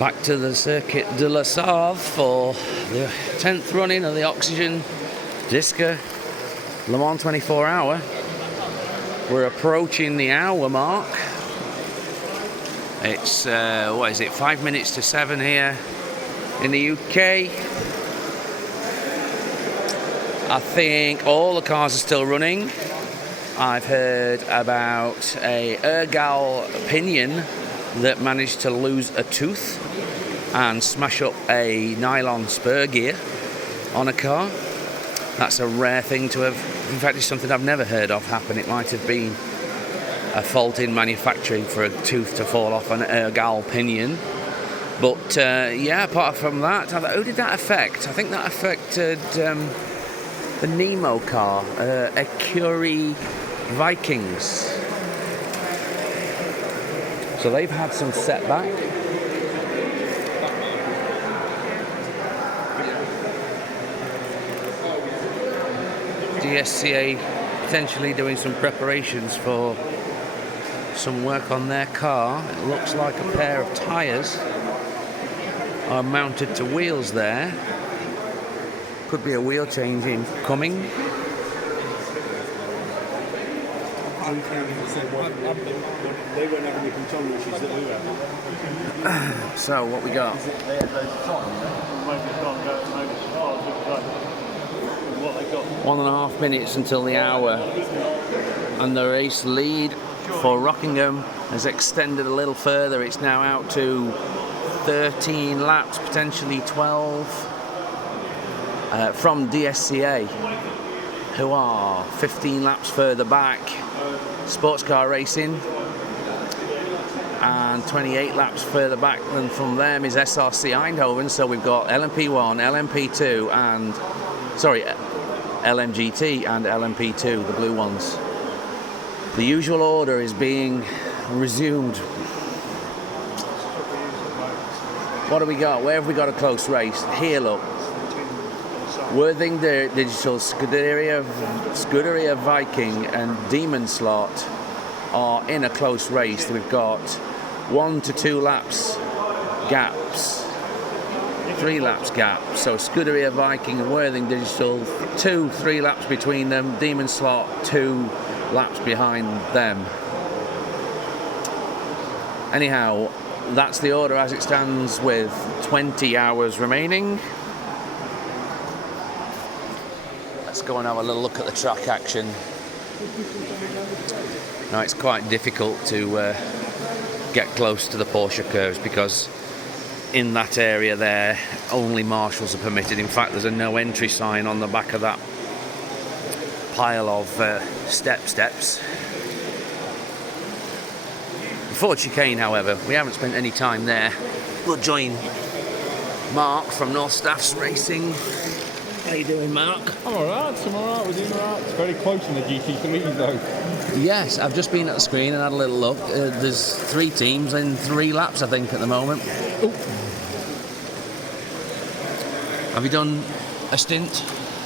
Back to the Circuit de la Sarthe for the 10th running of the Oxygen Disca Le Mans 24 Hour. We're approaching the hour mark. It's, 5 minutes to 7 here in the UK. I think all the cars are still running. I've heard about a Ergal pinion that managed to lose a tooth and smash up a nylon spur gear on a car. That's a rare thing to have. In fact, it's something I've never heard of happen. It might have been a fault in manufacturing for a tooth to fall off an Ergal pinion. But apart from that, who did that affect? I think that affected the Nemo car, Ecurie Vikings. So they've had some setback. DSCA potentially doing some preparations for some work on their car. It looks like a pair of tyres are mounted to wheels there. Could be a wheel change incoming. So what we got? 1.5 minutes until the hour, and the race lead for Rockingham has extended a little further. It's now out to 13 laps, potentially 12, from DSCA, who are 15 laps further back. Sports car racing, and 28 laps further back than from them is SRC Eindhoven. So we've got LMP1, LMP2, and LMGT and LMP2, the blue ones. The usual order is being resumed. What do we got? Where have we got a close race? Here, look. Worthing Digital, Scuderia Viking and Demon Slot are in a close race. We've got 1 to 2 laps gaps, 3 laps gap. So Scuderia Viking and Worthing Digital, 2-3 laps between them. Demon Slot, 2 laps behind them. Anyhow, that's the order as it stands with 20 hours remaining. Let's go and have a little look at the track action. Now, it's quite difficult to get close to the Porsche curves because in that area there, only Marshals are permitted. In fact, there's a no entry sign on the back of that pile of steps. Before chicane, however, we haven't spent any time there. We'll join Mark from North Staffs Racing. How you doing, Mark? I'm alright, we're doing alright. It's very close in the GT3 though. Yes, I've just been at the screen and had a little look. There's 3 teams in 3 laps, I think, at the moment. Ooh. Have you done a stint?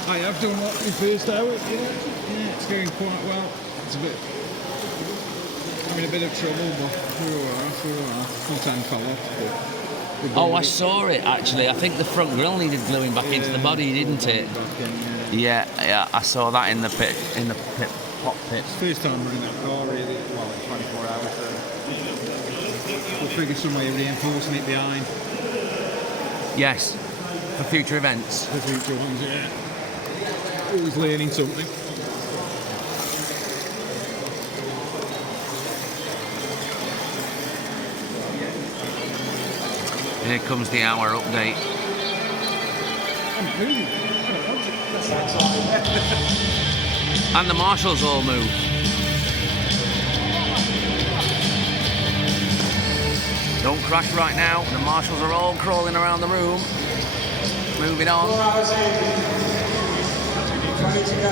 I have done what, my first hour, yeah, it's going quite well. It's having a bit of trouble, but we're alright. Sometimes fell off, but... Oh, I saw it actually. I think the front grille needed gluing back into the body, didn't it? Yeah, I saw that in the pit, hot pits. First time running that car, really. Well, in 24 hours. So we'll figure some way of reinforcing it behind. Yes, for future events. For future ones, yeah. Always learning something. Here comes the hour update. And the Marshals all move. Don't crash right now. The Marshals are all crawling around the room. Moving on. 4 hours in. Ready to go.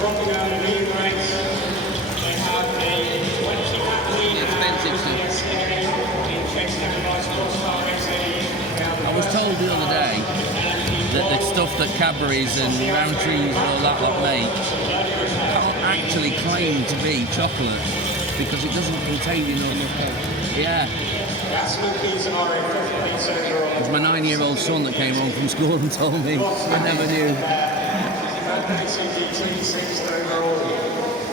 Rocking out and leading the race. They have a 20-lap lead. I was told the other day that the stuff that Cadbury's and Roundtrees and all that lot make can't actually claim to be chocolate. because it doesn't contain enough. Yeah. Gas monkeys are a 50-piece overall. It's my 9-year-old son that came home from school and told me. I never knew. Third place in GT, sixth overall.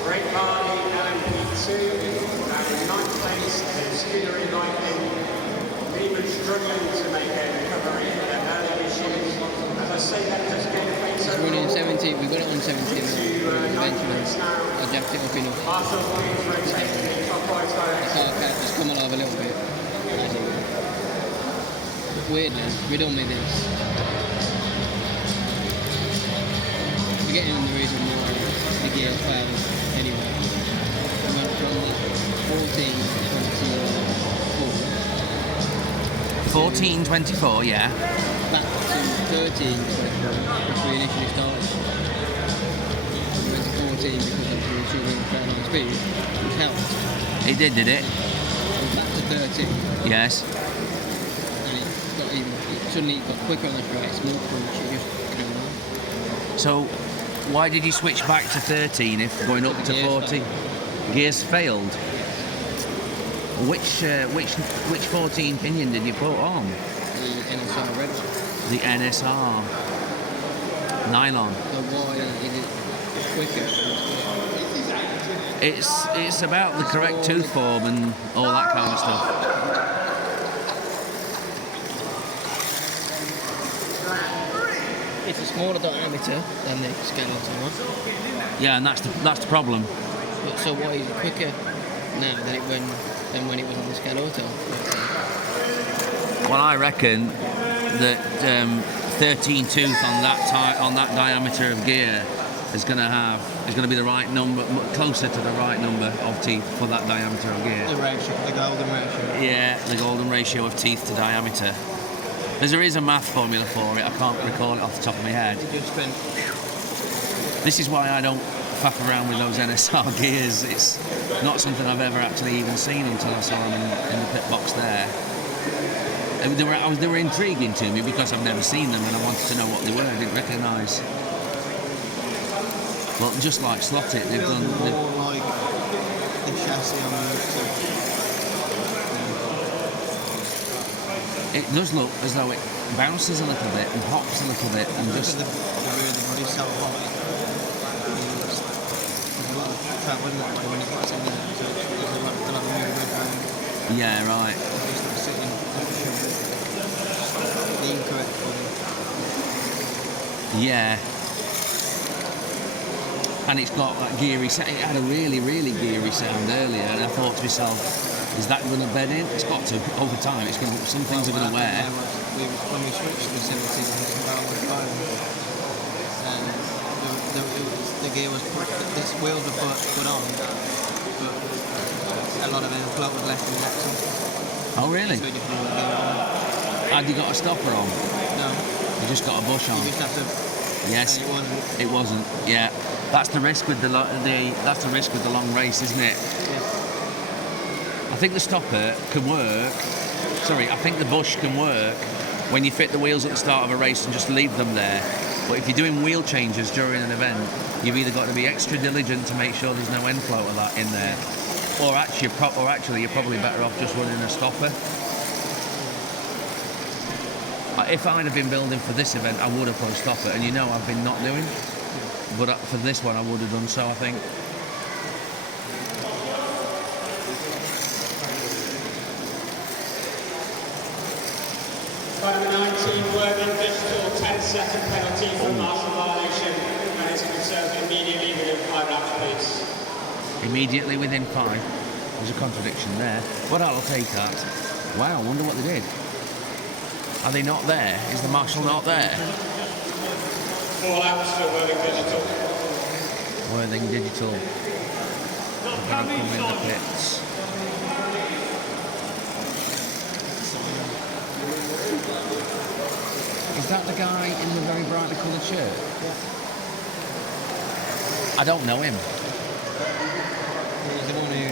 Great Barney, LMP2, and in ninth place, Skinnery Viking. Even struggling to make a recovery for their early issues. As I say, that just get place It's running 17, we got it on 17 eventually. I jacked it up enough. Marshal please rotate to the top right The direction. car can just come alive a little bit. But weirdly, we're done with this. We're getting the reason why the gear failed anyway. We went from 14 to 14.24, yeah. back to 13 which we initially started. We went to 14 because we were struggling with fairly speed, which helped. It did it? We're back to 13 Yes. and it suddenly got quicker on the straight, it's more crunch, it just couldn't run. So, why did you switch back to 13 if going up to Gears 40? Gears failed. Which 14 pinion did you put on? The NSR red one. The NSR nylon. So why is it quicker? It's about the correct tooth form and all that kind of stuff. It's a smaller diameter than the skeleton one. Yeah, and that's the problem. But so why is it quicker now than when it was on the Scalotto? Well, I reckon that 13 tooth on that diameter of gear is going to be the right number, closer to the right number of teeth for that diameter of gear. The ratio, the golden ratio. Yeah, the golden ratio of teeth to diameter. There is a math formula for it. I can't recall it off the top of my head. You just spent This is why I don't faff around with those NSR gears. It's not something I've ever actually even seen until I saw them in the pit box there. They were intriguing to me because I've never seen them and I wanted to know what they were. I didn't recognise. Well, just like Slot It, they've done. more like the chassis on the It does look as though it bounces a little bit and hops a little bit and just. the rear of the body so high. There's a lot of travelling that way when it gets in there, so there's a lot of movement and Yeah, right. if you start sitting the incorrect body. Yeah. And it's got that geary sound. It had a really, really geary sound earlier, and I thought to myself, is that going to bed in? It's got to. Over time, it's going to. Some things are going to wear. When we switched to the 17, and the gear was put, this wheels were put on, but a lot of airflow was left in the axle. Oh, really? So we didn't know what they were. Had you got a stopper on? No, You just got a bush on? you just have to. Yes. And it wasn't. It wasn't. Yeah. That's the risk with that's the risk with the long race, isn't it? Yeah. I think the stopper can work. Sorry, I think the bush can work when you fit the wheels at the start of a race and just leave them there. But if you're doing wheel changes during an event, you've either got to be extra diligent to make sure there's no end flow of that in there, or actually you're probably better off just running a stopper. If I'd have been building for this event, I would have put a stopper, and I've been not doing. But for this one, I would have done so, I think. By number 19, Worthing Digital, 10-second penalty for Marshal violation, and is observed immediately within 5 laps, please. Immediately within 5. There's a contradiction there. But I'll take that. Wow, I wonder what they did. Are they not there? Is the Marshal not there? 4 laps for Worthing Digital. Worthing Digital. They're going to come in the pits. Is that the guy in the very brightly coloured shirt? Yeah. I don't know him. He's the one who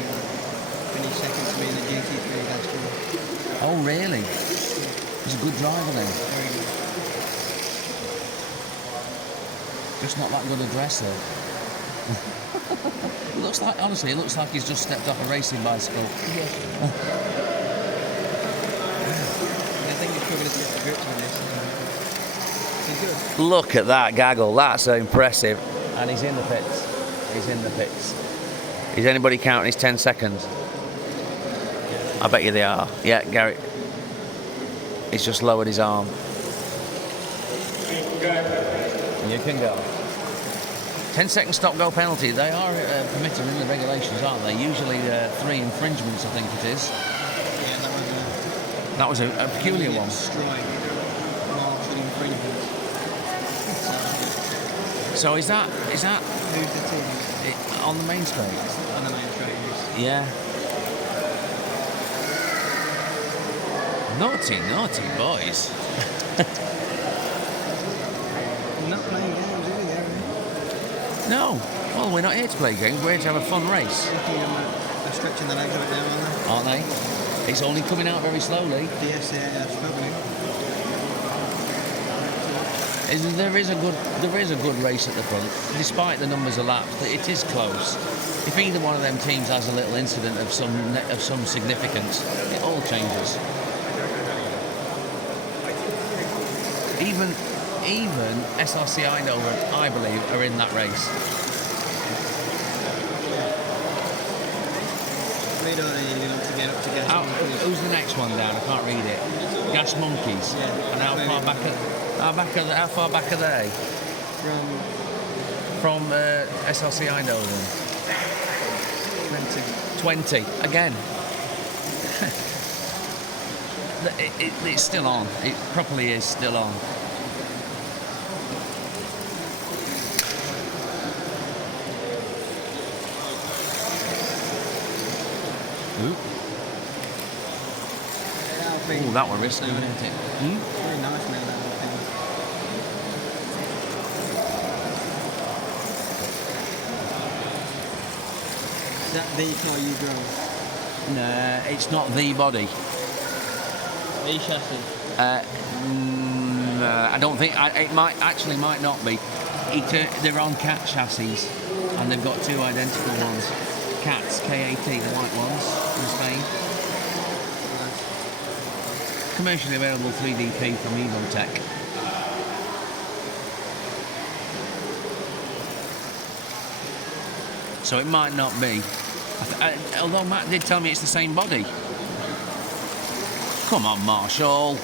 finished second to me in the GT3 last year. Oh, really? He's a good driver then. Very good. Just not that good a dresser. It looks like, honestly, it looks like he's just stepped off a racing bicycle. I think he's probably to get the grips on this. He's good. Look at that gaggle, that's impressive. And he's in the pits. He's in the pits. Is anybody counting his 10 seconds? I bet you they are. Yeah, Gary. He's just lowered his arm. You can go. 10-second stop-go penalty. They are permitted in the regulations, aren't they? Usually 3 infringements, I think it is. Yeah, That was a peculiar one. Strike. Marshal infringement. So is that Who's the team? on the main straight? On the main straight, yes. Yeah. Naughty, naughty boys. Not playing games, are we, Gary? No. Well, we're not here to play games. We're here to have a fun race. They're stretching the legs a bit now, Aren't aren't they? It's only coming out very slowly. they? Yes, they're struggling. There is a good race at the front, despite the numbers of laps. It is close. If either one of them teams has a little incident of some significance, it all changes. Even SRC Eindhoven, I believe, are in that race. We don't really want to get up to Gas Monkeys. Who's the next one down? I can't read it. Gas Monkeys. Yeah. And how far back are they? From SRC Eindhoven. 20 again. It's still on. It properly is still on. Ooh, that were risky, wasn't it? Very nice now, that whole thing. Is that the car you drove? No, it's not the body. E-chassis? I don't think. It might not be. They're on cat chassis, and they've got 2 identical ones. Cats, KAT, the white ones from Spain. Commercially available 3DP from Evotech. So it might not be. Although Matt did tell me it's the same body. Come on, Marshall.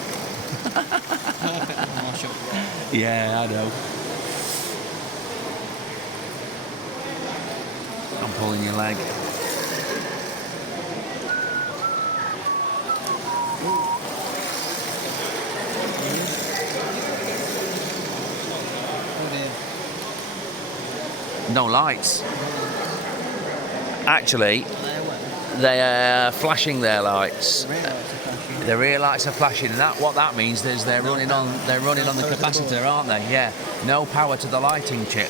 Marshal. Yeah, I know. I'm pulling your leg. Oh dear. No lights. Actually, They're they are flashing their lights. rear lights are flashing. The rear lights are flashing, and what that means is they're running on the capacitor, aren't they? Yeah. No power to the lighting chip.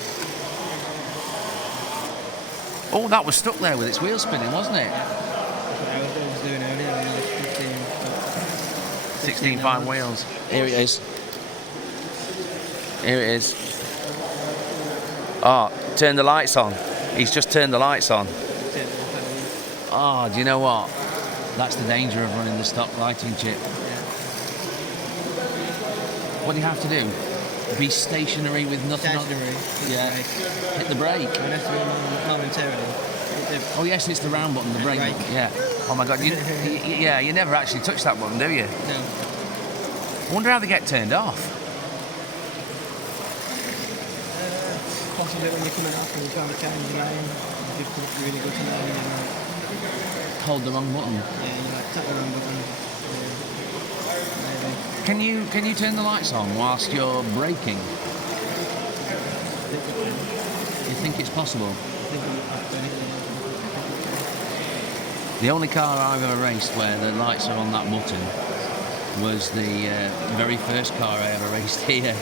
Oh, that was stuck there with its wheel spinning, wasn't it? That's what I was doing earlier when I was 15. 16.5 wheels. Here it is. Here it is. Oh, turn the lights on. He's just turned the lights on. Oh, do you know what? That's the danger of running the stock lighting chip. What do you have to do? Be stationary with nothing on. Yeah. Hit the brake. It has to be momentarily. Oh yes, it's the round button, the brake Brake. button. Yeah. Oh my God. You never actually touch that button, do you? No. I wonder how they get turned off. Possibly when you're coming off and you're trying to change your lane, you just really good to know when you're like, Hold the wrong button. yeah, you like tap the wrong button. Maybe. Can you turn the lights on whilst you're braking? You think it's possible? I think I've done it. The only car I've ever raced where the lights are on that button was the very first car I ever raced here.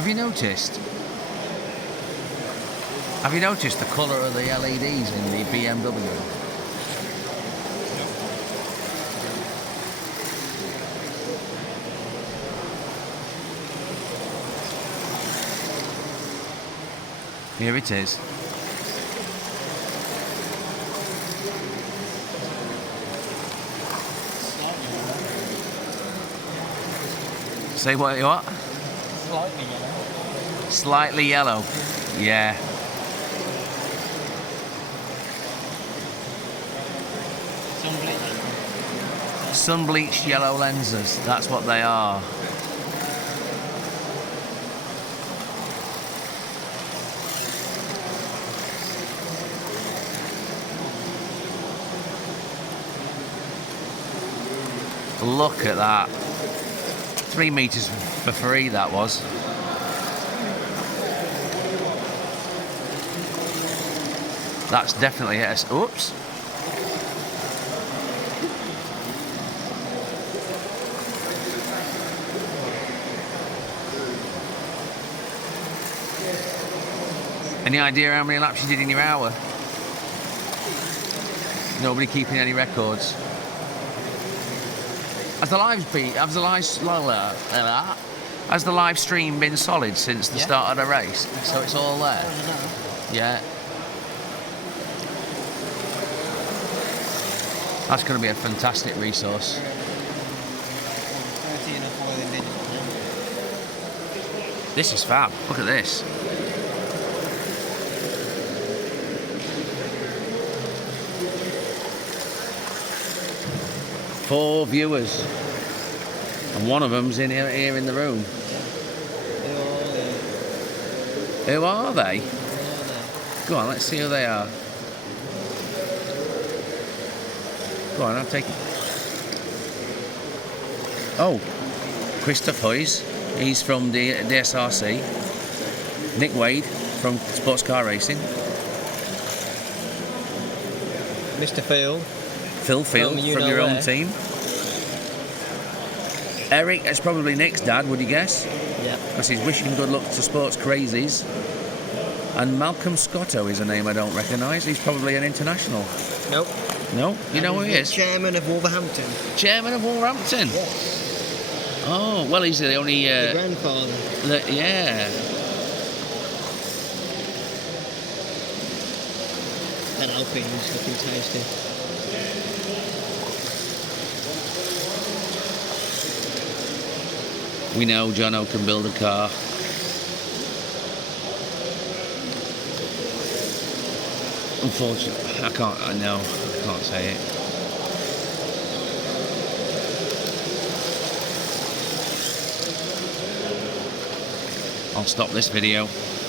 Have you noticed? Have you noticed the colour of the LEDs in the BMW? Here it is. Say what you what? Slightly yellow. Slightly yellow. Yeah. Sun bleached yellow lenses. That's what they are. Look at that. 3 meters for free that was. That's definitely it. Oops. Any idea how many laps you did in your hour? Nobody keeping any records. Has the live stream been solid since the start of the race? So it's all there. Yeah. That's going to be a fantastic resource. This is fab. Look at this. Four viewers, and one of them's in here in the room. Who are they? Go on, let's see who they are. Go on, I'll take it. Oh, Christoph Huyes, he's from the DSRC. Nick Wade from Sports Car Racing. Mr. Field. Phil Field from your own team. Eric, it's probably Nick's dad, would you guess? Yeah. Because he's wishing good luck to Sports Crazies. And Malcolm Scotto is a name I don't recognise. He's probably an international. Nope. No? You know who he is? Chairman of Wolverhampton. Chairman of Wolverhampton? Yeah. Oh, well, he's the only... the grandfather. Yeah. That Alpine's looking tasty. We know Jono can build a car. Unfortunately, I can't say it. I'll stop this video.